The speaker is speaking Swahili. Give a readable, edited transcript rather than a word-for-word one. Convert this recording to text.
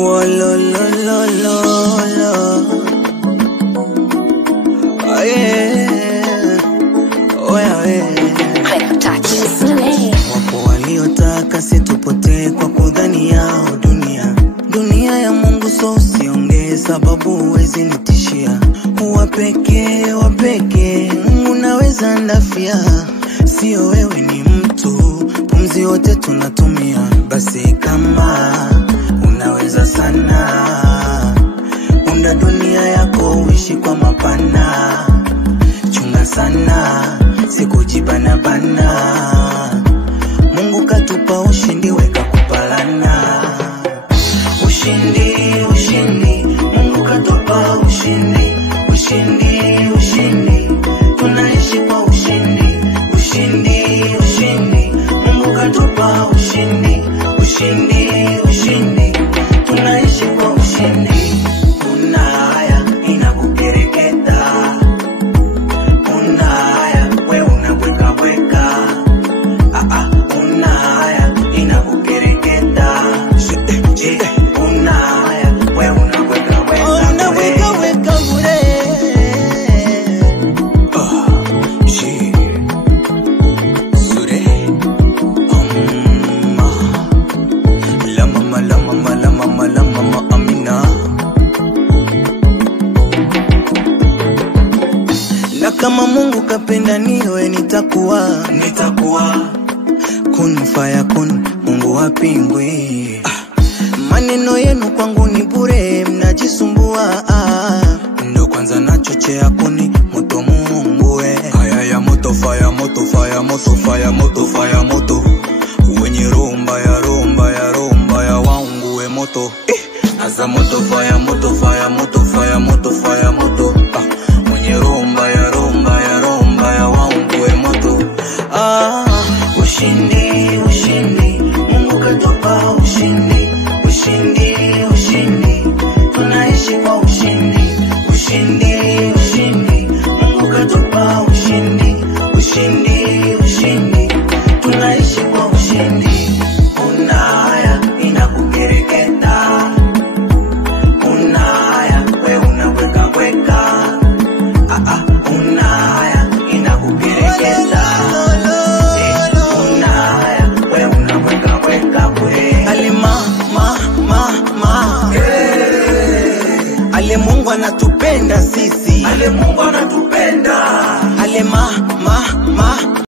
Oh lo lo lo lo lo. Oh yeah. Oh yeah. Wapo waliotaka situpotee kwa kudhani yao dunia. Dunia ya Mungu so usiongee sababu huwezi nitishia. Wapeke unaweza ndafia. Sio wewe ni mtu, pumzi wote tunatumia. Basi kama unaweza sana, unda dunia yako uishi kwa mapana. Chunga sana, sikujibana bana. Mungu katupa ushindi, weka kupalana. Ushindi, ushindi, Mungu katupa ushindi. Ushindi, ushindi, tunaishi kwa ushindi. Ushindi, ushindi, Mungu katupa ushindi. Ushindi, ushindi, tunaishi kwa ushindi. Una haya inakukereketa. Una haya we unabweka bweka. Una haya inakukereketa. Una haya we unabweka bweka. Unabweka bweka bure. Sure. La mama Amina. Na kama Mungu kapenda niwe nitakuwa kun fayakun, Mungu hapingwi. Maneno yenu kwangu ni bure, mnajisumbua. Ndo kwanza nachochea kuni moto Mungu haya ya moto fire moto fire moto fire moto fire moto. Wenye romba ya wangu we moto. Aza moto fire moto fire moto fire moto fire moto. Mwenye romba